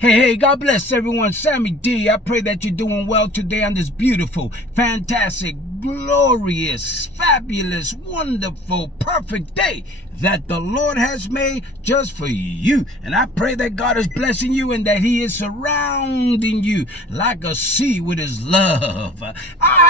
Hey, God bless everyone. Sammyd, I pray that you're doing well today on this beautiful, fantastic, glorious, fabulous, wonderful, perfect day that the Lord has made just for you. And I pray that God is blessing you and that He is surrounding you like a sea with His love. I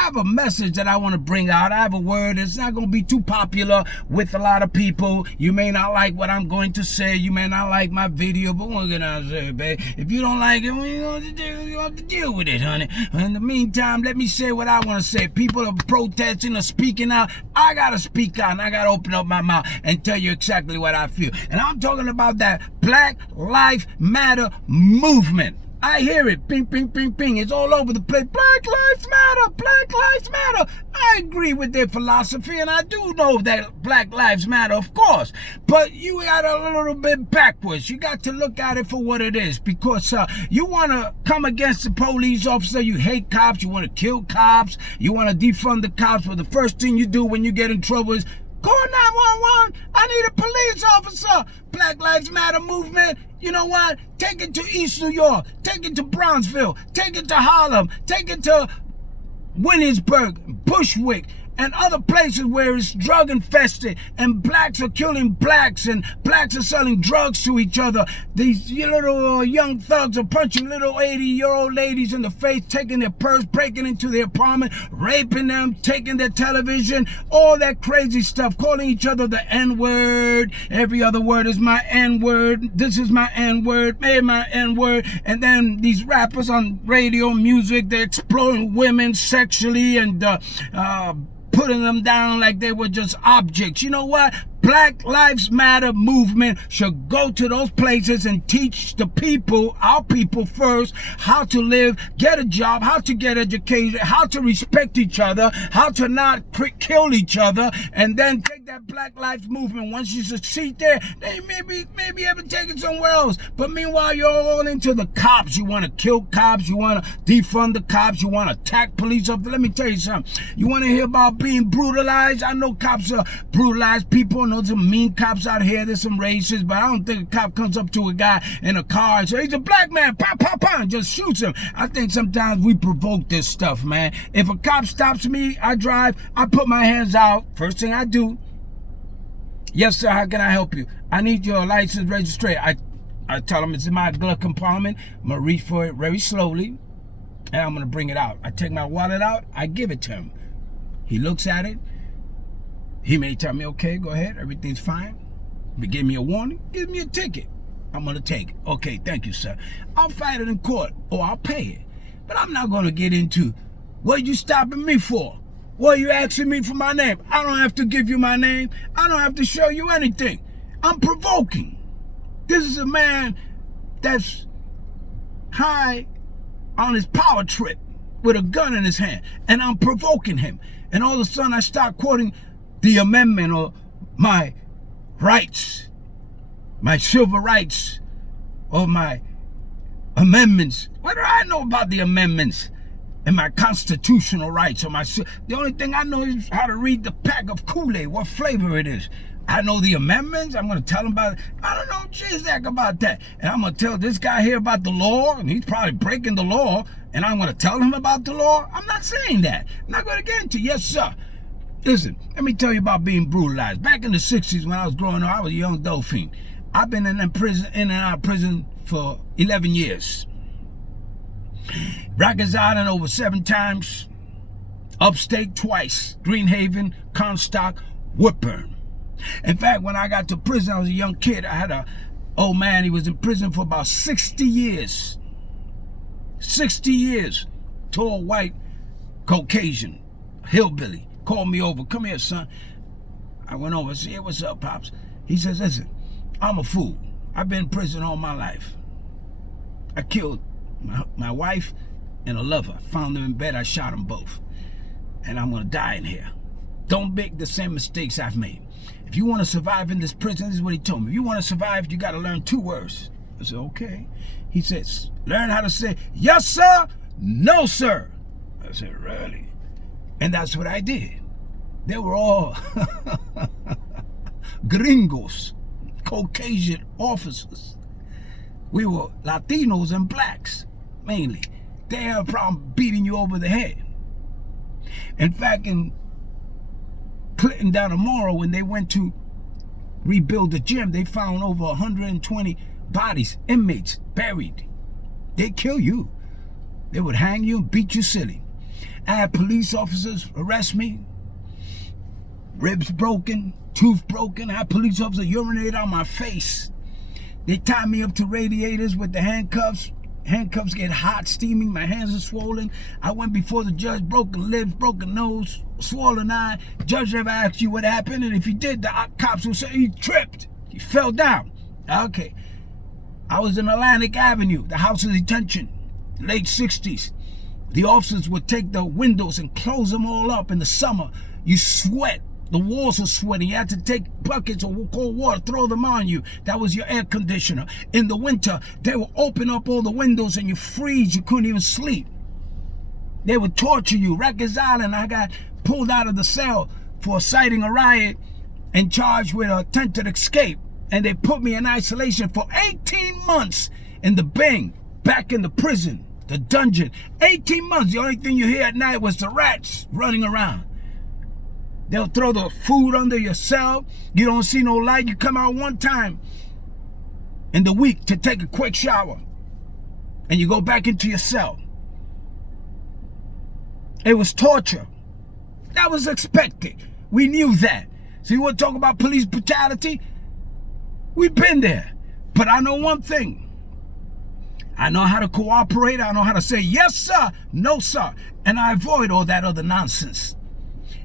have a message that I want to bring out. I have a word. It's not going to be too popular with a lot of people. You may not like what I'm going to say. You may not like my video, but what can I say, babe? If you don't like it, what you going to do? You have to deal with it, honey. In the meantime, let me say what I want to say. People are protesting or speaking out. I got to speak out and I got to open up my mouth and tell you exactly what I feel. And I'm talking about that Black Lives Matter movement. I hear it, ping, ping, ping, ping. It's all over the place. Black Lives Matter, Black Lives Matter. I agree with their philosophy, and I do know that Black Lives Matter, of course. But you got a little bit backwards. You got to look at it for what it is, because you want to come against the police officer. You hate cops. You want to kill cops. You want to defund the cops. But the first thing you do when you get in trouble is call 911. I need a police officer. Black Lives Matter movement. You know what? Take it to East New York. Take it to Brownsville. Take it to Harlem. Take it to Williamsburg, Bushwick, and other places where it's drug infested and blacks are killing blacks and blacks are selling drugs to each other. These little young thugs are punching little 80-year-old ladies in the face, taking their purse, breaking into their apartment, raping them, taking their television, all that crazy stuff, calling each other the N-word. Every other word is my N-word. This is my N-word, my N-word. And then these rappers on radio, music, they're exploring women sexually and putting them down like they were just objects. You know what? Black Lives Matter movement should go to those places and teach the people, our people first, how to live, get a job, how to get educated, how to respect each other, how to not kill each other, and then take that Black Lives movement. Once you succeed there, then maybe ever take it somewhere else. But meanwhile, you're all into the cops. You want to kill cops. You want to defund the cops. You want to attack police officers. Let me tell you something. You want to hear about being brutalized? I know cops are brutalized people. I know some mean cops out here. There's some racists, but I don't think a cop comes up to a guy in a car and says, he's a black man, pop, pop, pop, and just shoots him. I think sometimes we provoke this stuff, man. If a cop stops me, I drive, I put my hands out. First thing I do, yes, sir, how can I help you? I need your license registration. I tell him it's in my glove compartment. I'm going to reach for it very slowly, and I'm going to bring it out. I take my wallet out. I give it to him. He looks at it. He may tell me, okay, go ahead. Everything's fine. If he give me a warning, give me a ticket. I'm going to take it. Okay, thank you, sir. I'll fight it in court or I'll pay it. But I'm not going to get into what you stopping me for. What are you asking me for my name? I don't have to give you my name. I don't have to show you anything. I'm provoking. This is a man that's high on his power trip with a gun in his hand. And I'm provoking him. And all of a sudden I start quoting the amendment or my rights, my civil rights, or my amendments. What do I know about the amendments and my constitutional rights? Or the only thing I know is how to read the pack of Kool-Aid, what flavor it is. I know the amendments. I'm going to tell him about it. I don't know Jack about that. And I'm going to tell this guy here about the law, and he's probably breaking the law, and I'm going to tell him about the law. I'm not saying that. I'm not going to get into it. Yes, sir. Listen, let me tell you about being brutalized. Back in the 60s when I was growing up, I was a young dolphin. I've been in and out of prison for 11 years. Rikers Island over 7 times. Upstate twice. Greenhaven, Comstock, Woodburn. In fact, when I got to prison, I was a young kid. I had an old man. He was in prison for about 60 years. 60 years. Tall, white, Caucasian, hillbilly. Called me over. Come here, son. I went over and said, hey, what's up, Pops? He says, listen, I'm a fool. I've been in prison all my life. I killed my wife and a lover. Found them in bed. I shot them both. And I'm going to die in here. Don't make the same mistakes I've made. If you want to survive in this prison, this is what he told me. If you want to survive, you got to learn 2 words. I said, okay. He says, learn how to say, yes, sir, no, sir. I said, really? And that's what I did. They were all gringos, Caucasian officers. We were Latinos and blacks, mainly. They had a problem beating you over the head. In fact, in Clinton down tomorrow, when they went to rebuild the gym, they found over 120 bodies, inmates, buried. They'd kill you. They would hang you and beat you silly. I had police officers arrest me, ribs broken, tooth broken. I had police officers urinate on my face. They tied me up to radiators with the handcuffs. Handcuffs get hot, steaming. My hands are swollen. I went before the judge, broken lips, broken nose, swollen eye. Judge never asked you what happened, and if he did, the cops will say he tripped. He fell down. Okay. I was in Atlantic Avenue, the house of detention, late 60s. The officers would take the windows and close them all up in the summer. You sweat. The walls were sweating. You had to take buckets of cold water, throw them on you. That was your air conditioner. In the winter, they would open up all the windows and you freeze. You couldn't even sleep. They would torture you. Rikers Island, I got pulled out of the cell for inciting a riot and charged with attempted escape. And they put me in isolation for 18 months in the Bing, back in the prison, the dungeon. 18 months. The only thing you hear at night was the rats running around. They'll throw the food under your cell. You don't see no light. You come out one time in the week to take a quick shower. And you go back into your cell. It was torture. That was expected. We knew that. So you want to talk about police brutality? We've been there. But I know one thing. I know how to cooperate. I know how to say, yes, sir, no, sir. And I avoid all that other nonsense.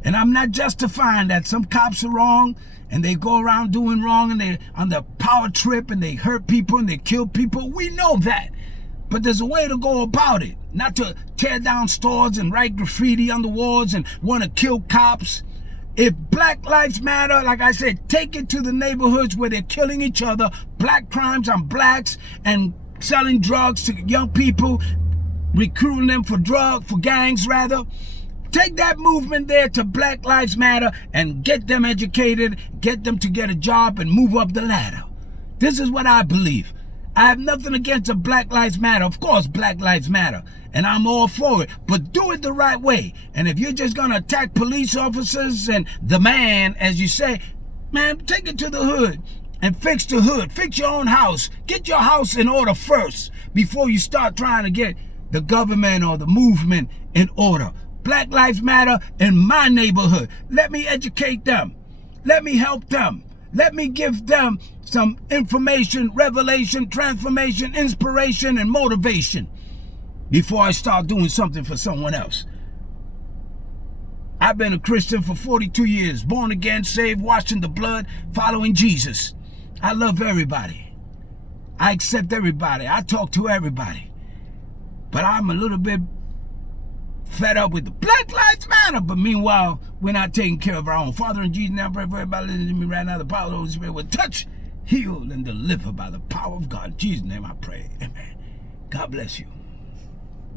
And I'm not justifying that some cops are wrong and they go around doing wrong and they're on the power trip and they hurt people and they kill people. We know that. But there's a way to go about it. Not to tear down stores and write graffiti on the walls and want to kill cops. If Black Lives Matter, like I said, take it to the neighborhoods where they're killing each other, black crimes on blacks and selling drugs to young people, recruiting them for gangs rather. Take that movement there to Black Lives Matter and get them educated, get them to get a job and move up the ladder. This is what I believe. I have nothing against a Black Lives Matter. Of course, Black Lives Matter. And I'm all for it. But do it the right way. And if you're just going to attack police officers and the man, as you say, man, take it to the hood and fix the hood. Fix your own house. Get your house in order first before you start trying to get the government or the movement in order. Black Lives Matter in my neighborhood. Let me educate them. Let me help them. Let me give them some information, revelation, transformation, inspiration, and motivation before I start doing something for someone else. I've been a Christian for 42 years, born again, saved, washed in the blood, following Jesus. I love everybody. I accept everybody. I talk to everybody. But I'm a little bit fed up with the Black Lives Matter, but meanwhile, we're not taking care of our own. Father, in Jesus' name, I pray for everybody listening to me right now. The power of the Holy Spirit will touch, heal, and deliver by the power of God. In Jesus' name I pray. Amen. God bless you.